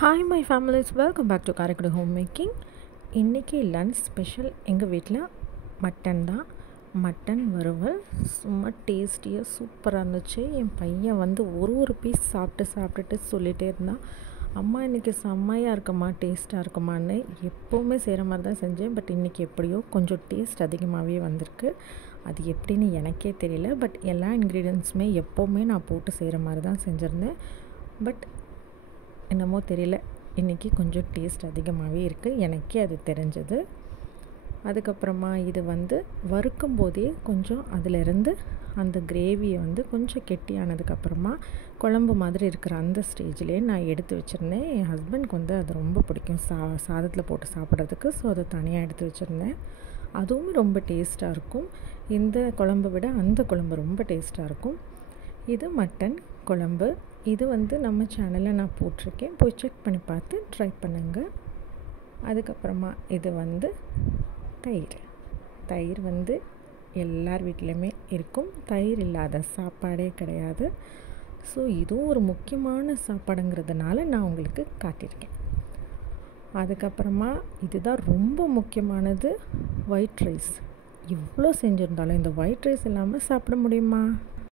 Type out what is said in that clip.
Hi my families, welcome back to Karaikudi home making. இன்றைக்கி lunch special எங்கள் வீட்டில் mutton தான். மட்டன் வறுவல் சும்மா டேஸ்டியாக சூப்பராக இருந்துச்சு. என் பையன் வந்து ஒரு பீஸ் சாப்பிட்டுட்டு சொல்லிகிட்டே இருந்தான், அம்மா இன்றைக்கி செம்மையாக இருக்குமா, டேஸ்ட்டாக இருக்குமான்னு. எப்போவுமே செய்கிற மாதிரி தான் செஞ்சேன், பட் இன்றைக்கி எப்படியோ கொஞ்சம் டேஸ்ட் அதிகமாகவே வந்திருக்கு. அது எப்படின்னு எனக்கே தெரியல, பட் எல்லா இன்க்ரீடியன்ஸுமே எப்போவுமே நான் போட்டு செய்கிற மாதிரி தான் செஞ்சுருந்தேன். பட் என்னமோ தெரியல, இன்றைக்கி கொஞ்சம் டேஸ்ட் அதிகமாகவே இருக்குது, எனக்கே அது தெரிஞ்சது. அதுக்கப்புறமா இது வந்து வறுக்கும் போதே கொஞ்சம் அதிலிருந்து அந்த கிரேவியை வந்து கொஞ்சம் கெட்டியானதுக்கப்புறமா குழம்பு மாதிரி இருக்கிற அந்த ஸ்டேஜ்லேயே நான் எடுத்து வச்சுருந்தேன். என் ஹஸ்பண்ட்க்கு வந்து அது ரொம்ப பிடிக்கும், சாதத்தில் போட்டு சாப்பிட்றதுக்கு. ஸோ அதை தனியாக எடுத்து வச்சுருந்தேன். அதுவும் ரொம்ப டேஸ்ட்டாக இருக்கும். இந்த குழம்பை விட அந்த குழம்பு ரொம்ப டேஸ்ட்டாக இருக்கும். இது மட்டன் குழம்பு. இது வந்து நம்ம சேனலில் நான் போட்டிருக்கேன், போய் செக் பண்ணி பார்த்து ட்ரை பண்ணுங்கள். அதுக்கப்புறமா இது வந்து தயிர் வந்து எல்லார் வீட்லேயுமே இருக்கும். தயிர் இல்லாத சாப்பாடே கிடையாது. ஸோ இதுவும் ஒரு முக்கியமான சாப்பாடுங்கிறதுனால நான் உங்களுக்கு காட்டியிருக்கேன். அதுக்கப்புறமா இதுதான் ரொம்ப முக்கியமானது, ஒயிட் ரைஸ். இவ்வளோ செஞ்சுருந்தாலும் இந்த ஒயிட் ரைஸ் இல்லாமல் சாப்பிட முடியுமா?